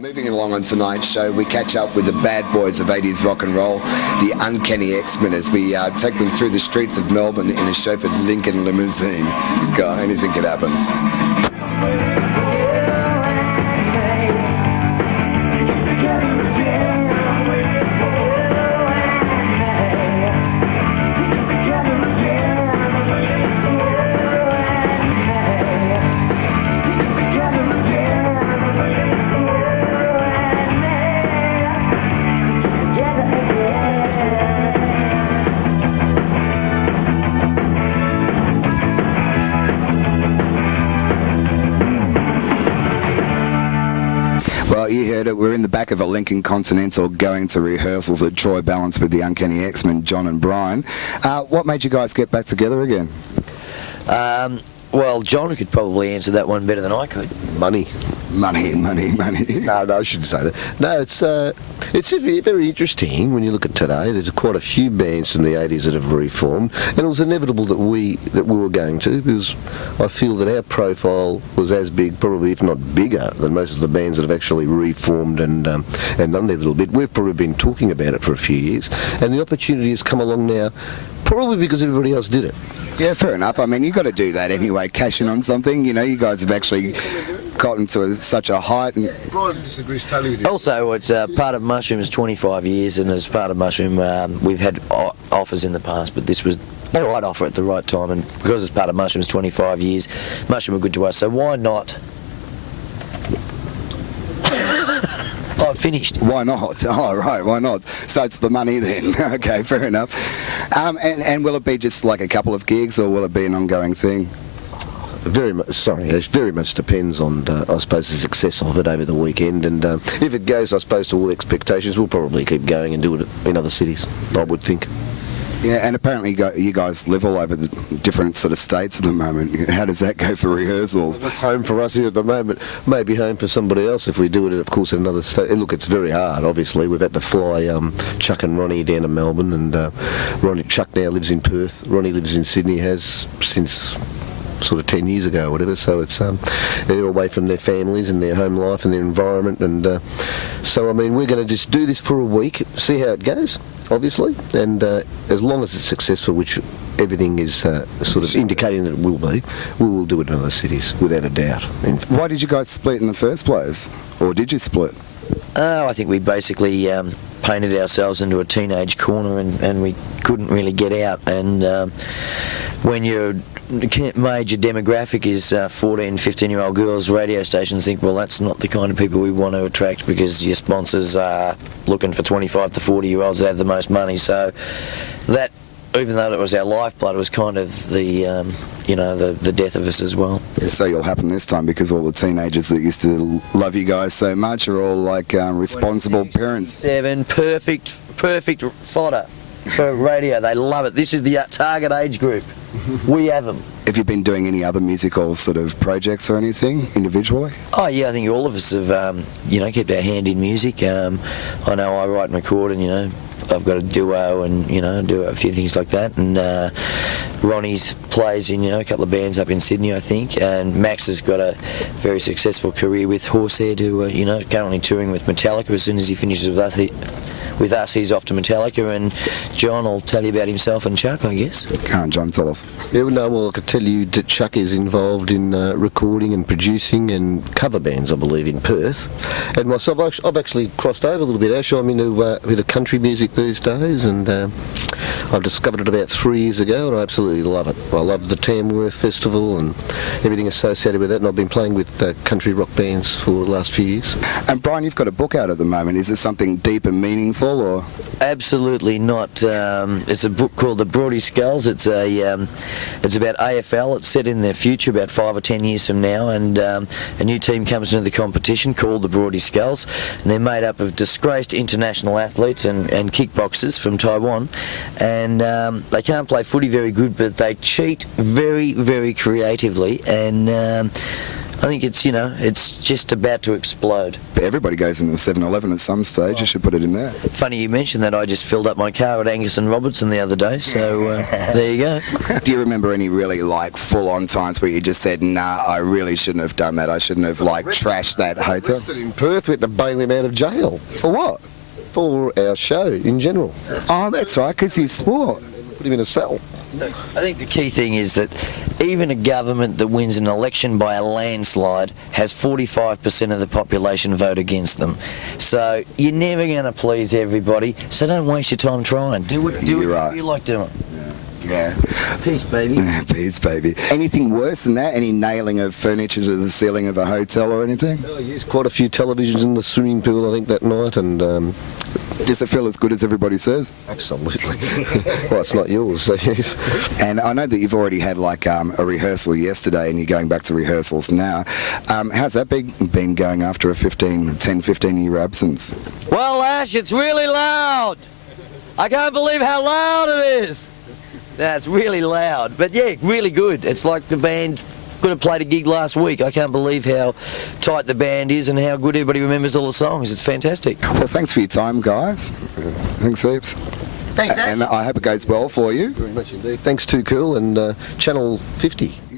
Moving along on tonight's show, we catch up with the bad boys of 80s rock and roll, the Uncanny X-Men, as we take them through the streets of Melbourne in a chauffeured Lincoln limousine. God, anything could happen. Well, you heard it. We're in the back of a Lincoln Continental going to rehearsals at Troy Balance with the Uncanny X-Men, John and Brian. What made you guys get back together again? Well, John could probably answer that one better than I could. Money. No, I shouldn't say that. No, it's very interesting when you look at today. There's quite a few bands from the 80s that have reformed, and it was inevitable that we were going to, because I feel that our profile was as big, probably if not bigger, than most of the bands that have actually reformed and done their little bit. We've probably been talking about it for a few years, and the opportunity has come along now, probably because everybody else did it. Yeah, fair enough. I mean, you got to do that anyway, cash in on something. You know, you guys have actually gotten to such a height. And Brian disagrees totally with you. Also, it's part of Mushroom's 25 years, and as part of Mushroom, we've had offers in the past, but this was the right offer at the right time, and because it's part of Mushroom's 25 years, Mushroom were good to us, so why not? I've finished. Why not? Oh, right, why not? So it's the money then. Okay, fair enough. And will it be just like a couple of gigs, or will it be an ongoing thing? Very much depends on, I suppose, the success of it over the weekend, and if it goes, I suppose, to all expectations, we'll probably keep going and do it in other cities, I would think. Yeah, and apparently you guys live all over the different sort of states at the moment. How does that go for rehearsals? That's home for us here at the moment. Maybe home for somebody else if we do it, of course, in another state. Look, it's very hard, obviously. We've had to fly Chuck and Ronnie down to Melbourne, and Chuck now lives in Perth. Ronnie lives in Sydney, has since sort of 10 years ago or whatever, so it's they're away from their families and their home life and their environment, and so I mean, we're going to just do this for a week, see how it goes, obviously, and as long as it's successful, which everything is sort of indicating that it will be, we will do it in other cities without a doubt. Why did you guys split in the first place, or did you split? I think we basically painted ourselves into a teenage corner, and we couldn't really get out, and when your major demographic is 14, 15-year-old girls, radio stations think, well, that's not the kind of people we want to attract, because your sponsors are looking for 25 to 40-year-olds that have the most money. So that, even though it was our lifeblood, it was kind of the the death of us as well. So it'll happen this time, because all the teenagers that used to love you guys so much are all like responsible parents. 7, perfect fodder for radio. They love it. This is the target age group. We have them. Have you been doing any other musical sort of projects or anything individually? Oh yeah, I think all of us have kept our hand in music. I know I write and record, and I've got a duo, and do a few things like that, and Ronnie's plays in a couple of bands up in Sydney, I think, and Max has got a very successful career with Horsehead, who currently touring with Metallica. As soon as he finishes with us, he's off to Metallica, and John will tell you about himself and Chuck, I guess. Can't John tell us? Yeah, well, I could tell you that Chuck is involved in recording and producing and cover bands, I believe, in Perth. And myself, I've actually crossed over a little bit, Ash. I'm into a bit of country music these days, and I've discovered it about 3 years ago, and I absolutely love it. I love the Tamworth Festival and everything associated with that, and I've been playing with country rock bands for the last few years. And Brian, you've got a book out at the moment. Is it something deep and meaningful, or? Absolutely not. It's a book called The Broady Skulls. It's about AFL. It's set in the future, about 5 or 10 years from now, and a new team comes into the competition called the Broady Skulls, and they're made up of disgraced international athletes and kickboxers from Taiwan, and they can't play footy very good, but they cheat very, very creatively, and I think it's, you know, it's just about to explode. But everybody goes into the 7-Eleven at some stage. You should put it in there. Funny you mentioned that. I just filled up my car at Angus and Robertson the other day, so there you go. Do you remember any really like full-on times where you just said, nah, I really shouldn't have done that. I shouldn't have like trashed that hotel? Arrested in Perth, we had to bail him out of jail For what? for our show in general. Oh, that's right, because he swore. Put him in a cell. I think the key thing is that even a government that wins an election by a landslide has 45% of the population vote against them. So you're never going to please everybody, so don't waste your time trying. Do what You're right. you like doing. Yeah. Peace, baby. Peace, baby. Anything worse than that? Any nailing of furniture to the ceiling of a hotel or anything? Oh, yes, quite a few televisions in the swimming pool, I think, that night, and... Does it feel as good as everybody says? Absolutely. Well, it's not yours, so yes. And I know that you've already had like a rehearsal yesterday and you're going back to rehearsals now. How's that been going after a 10-15 year absence? Well, Ash, it's really loud. I can't believe how loud it is. That's really loud. But yeah, really good. It's like the band could have played a gig last week. I can't believe how tight the band is and how good everybody remembers all the songs. It's fantastic. Well, thanks for your time, guys. Thanks heaps. Thanks, Ash. And I hope it goes well for you. Very much indeed. Thanks, Too Cool, and Channel 50.